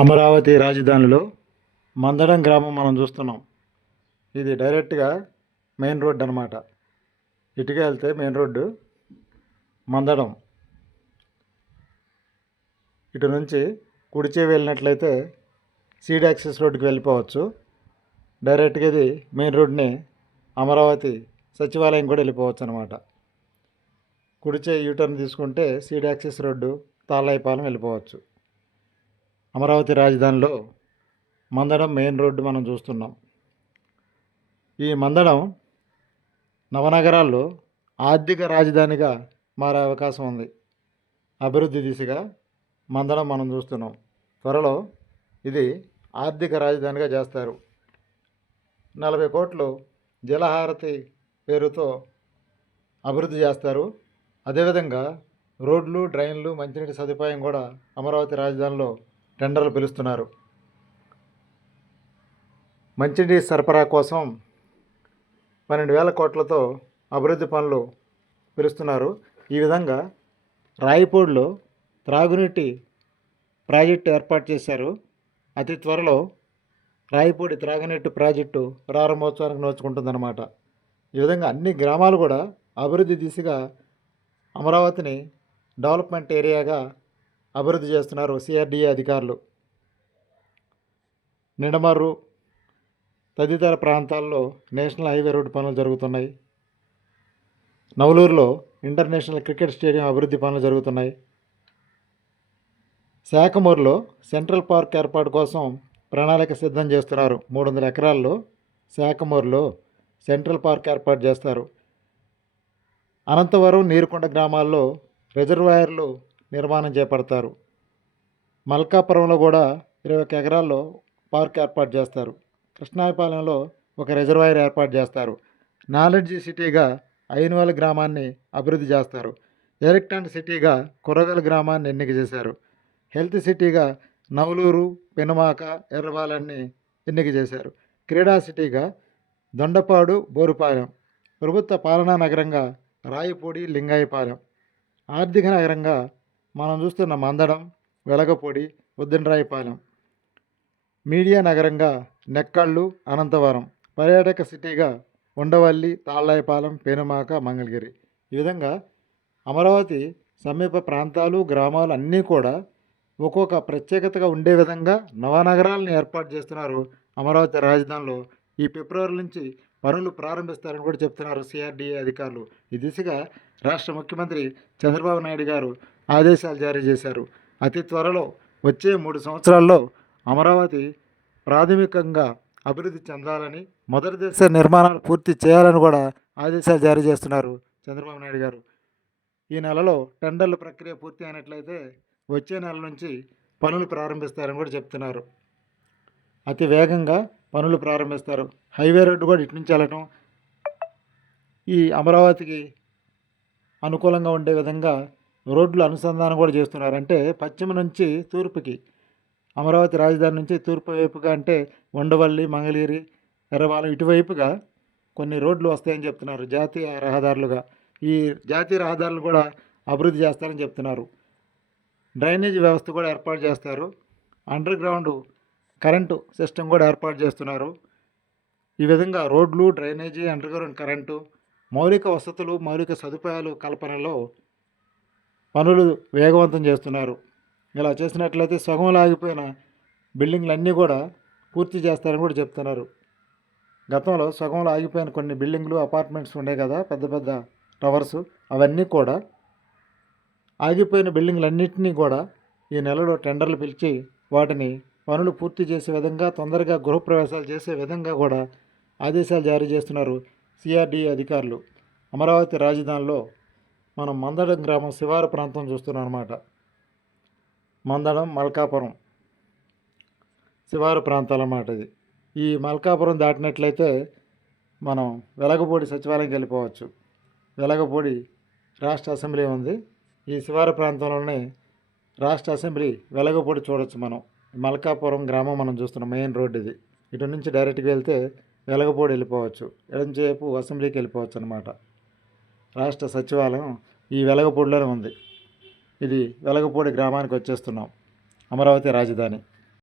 అమరావతి రాజధానిలో మందడం గ్రామం మనం చూస్తున్నాం. ఇది డైరెక్ట్గా మెయిన్ రోడ్ అనమాట ఇటుగా వెళ్తే మెయిన్ రోడ్డు మందడం. ఇటు నుంచి కుడిచే వెళ్ళినట్లయితే సీడ్ యాక్సెస్ రోడ్డుకి వెళ్ళిపోవచ్చు. డైరెక్ట్గా ఇది మెయిన్ రోడ్ని అమరావతి సచివాలయం కూడా వెళ్ళిపోవచ్చు అనమాట కుడిచే యూటర్న్ తీసుకుంటే సీడ్ యాక్సెస్ రోడ్డు తాళ్ళైపాలెం వెళ్ళిపోవచ్చు. అమరావతి రాజధానిలో మందడం మెయిన్ రోడ్డు మనం చూస్తున్నాం. ఈ మందడం నవనగరాల్లో ఆర్థిక రాజధానిగా మారే అవకాశం ఉంది. అభివృద్ధి దిశగా మందడం మనం చూస్తున్నాం. త్వరలో ఇది ఆర్థిక రాజధానిగా చేస్తారు. నలభై కోట్లు జలహారతి పేరుతో అభివృద్ధి చేస్తారు. అదేవిధంగా రోడ్లు డ్రైన్లు మంచినీటి సదుపాయం కూడా అమరావతి రాజధానిలో టెండర్లు పిలుస్తున్నారు. మంచినీటి సరఫరా కోసం పన్నెండు వేల కోట్లతో అభివృద్ధి పనులు పిలుస్తున్నారు. ఈ విధంగా రాయపూడిలో త్రాగునీటి ప్రాజెక్టు ఏర్పాటు చేశారు. అతి త్వరలో రాయపూడి త్రాగునీటి ప్రాజెక్టు ప్రారంభోత్సవానికి నోచుకుంటుందన్నమాట. ఈ విధంగా అన్ని గ్రామాలు కూడా అభివృద్ధి దిశగా అమరావతిని డెవలప్మెంట్ ఏరియాగా అభివృద్ధి చేస్తున్నారు సిఆర్డిఏ అధికారులు. నిడమర్రు తదితర ప్రాంతాల్లో నేషనల్ హైవే రోడ్డు పనులు జరుగుతున్నాయి. నవలూరులో ఇంటర్నేషనల్ క్రికెట్ స్టేడియం అభివృద్ధి పనులు జరుగుతున్నాయి. శాఖమూరులో సెంట్రల్ పార్క్ ఏర్పాటు కోసం ప్రణాళిక సిద్ధం చేస్తున్నారు. మూడు వందల ఎకరాల్లో శాఖమూరులో సెంట్రల్ పార్క్ ఏర్పాటు చేస్తారు. అనంతవరం నీరుకొండ గ్రామాల్లో రిజర్వాయర్లు నిర్మాణం చేపడతారు. మల్కాపురంలో కూడా ఇరవై ఒక ఎకరాల్లో పార్క్ ఏర్పాటు చేస్తారు. కృష్ణాయపాలెంలో ఒక రిజర్వాయర్ ఏర్పాటు చేస్తారు. నాలెడ్జ్ సిటీగా ఐనువల గ్రామాన్ని అభివృద్ధి చేస్తారు. ఎలక్ట్రాన్ సిటీగా కురగల గ్రామాన్ని ఎన్నిక చేశారు. హెల్త్ సిటీగా నవలూరు పెనుమాక ఎర్రబాలన్ని ఎన్నిక చేశారు. క్రీడా సిటీగా దొండపాడు బోరుపాలెం. ప్రభుత్వ పాలనా నగరంగా రాయపూడి లింగాయపాలెం. ఆర్థిక నగరంగా మనం చూస్తున్న మందడం వెలగపూడి ఉద్దినరాయపాలెం. మీడియా నగరంగా నెక్కళ్ళు అనంతవరం. పర్యాటక సిటీగా ఉండవల్లి తాళ్ళాయపాలెం పెనుమాక మంగళగిరి. ఈ విధంగా అమరావతి సమీప ప్రాంతాలు గ్రామాలు అన్నీ కూడా ఒక్కొక్క ప్రత్యేకతగా ఉండే విధంగా నవనగరాలను ఏర్పాటు చేస్తున్నారు అమరావతి రాజధానిలో. ఈ ఫిబ్రవరి నుంచి పనులు ప్రారంభిస్తారని కూడా చెప్తున్నారు సిఆర్డీఏ అధికారులు. ఈ దిశగా రాష్ట్ర ముఖ్యమంత్రి చంద్రబాబు నాయుడు గారు ఆదేశాలు జారీ చేశారు. అతి త్వరలో వచ్చే మూడు సంవత్సరాల్లో అమరావతి ప్రాథమికంగా అభివృద్ధి చెందాలని మొదటి దశ నిర్మాణాలు పూర్తి చేయాలని కూడా ఆదేశాలు జారీ చేస్తున్నారు చంద్రబాబు నాయుడు గారు. ఈ నెలలో టెండర్ల ప్రక్రియ పూర్తి అయినట్లయితే వచ్చే నెల నుంచి పనులు ప్రారంభిస్తారని కూడా చెప్తున్నారు. అతి వేగంగా పనులు ప్రారంభిస్తారు. హైవే రోడ్డు కూడా ఇటు నుంచి వెళ్ళటం ఈ అమరావతికి అనుకూలంగా ఉండే విధంగా రోడ్లు అనుసంధానం కూడా చేస్తున్నారు అంటే పశ్చిమ నుంచి తూర్పుకి అమరావతి రాజధాని నుంచి తూర్పు వైపుగా అంటే ఉండవల్లి మంగళగిరి ఎర్రబాలెం ఇటువైపుగా కొన్ని రోడ్లు వస్తాయని చెప్తున్నారు. జాతీయ రహదారులుగా ఈ జాతీయ రహదారులు కూడా అభివృద్ధి చేస్తారని చెప్తున్నారు. డ్రైనేజ్ వ్యవస్థ కూడా ఏర్పాటు చేస్తారు. అండర్ గ్రౌండ్ కరెంటు సిస్టమ్ కూడా ఏర్పాటు చేస్తున్నారు. ఈ విధంగా రోడ్లు డ్రైనేజీ అండర్ గ్రౌండ్ కరెంటు మౌలిక వసతులు మౌలిక సదుపాయాలు కల్పనలో పనులు వేగవంతం చేస్తున్నారు. ఇలా చేసినట్లయితే సగంలో ఆగిపోయిన బిల్డింగ్లు అన్నీ కూడా పూర్తి చేస్తారని కూడా చెప్తున్నారు. గతంలో సగంలో ఆగిపోయిన కొన్ని బిల్డింగ్లు అపార్ట్మెంట్స్ ఉండే కదా పెద్ద పెద్ద టవర్స్ అవన్నీ కూడా ఆగిపోయిన బిల్డింగ్లన్నింటినీ కూడా ఈ నెలలో టెండర్లు పిలిచి వాటిని పనులు పూర్తి చేసే విధంగా తొందరగా గృహప్రవేశాలు చేసే విధంగా కూడా ఆదేశాలు జారీ చేస్తున్నారు సిఆర్డీఏ అధికారులు. అమరావతి రాజధానిలో మనం మందడం గ్రామం శివారు ప్రాంతం చూస్తున్నాం అనమాట మందడం మల్కాపురం. శివారు ప్రాంతాలు అన్నమాట ఇది. ఈ మల్కాపురం దాటినట్లయితే మనం వెలగపూడి సచివాలయంకి వెళ్ళిపోవచ్చు. వెలగపూడి రాష్ట్ర అసెంబ్లీ ఉంది. ఈ శివారు ప్రాంతంలోనే రాష్ట్ర అసెంబ్లీ వెలగపూడి చూడొచ్చు మనం. మల్కాపురం గ్రామం మనం చూస్తున్నాం మెయిన్ రోడ్ ఇది. ఇటు నుంచి డైరెక్ట్గా వెళ్తే వెలగపూడి వెళ్ళిపోవచ్చు. ఎడంచేపు అసెంబ్లీకి వెళ్ళిపోవచ్చు అనమాట రాష్ట్ర సచివాలయం ఈ వెలగపూడిలోనే ఉంది. ఇది వెలగపూడి గ్రామానికి వచ్చేస్తున్నాం. అమరావతి రాజధాని.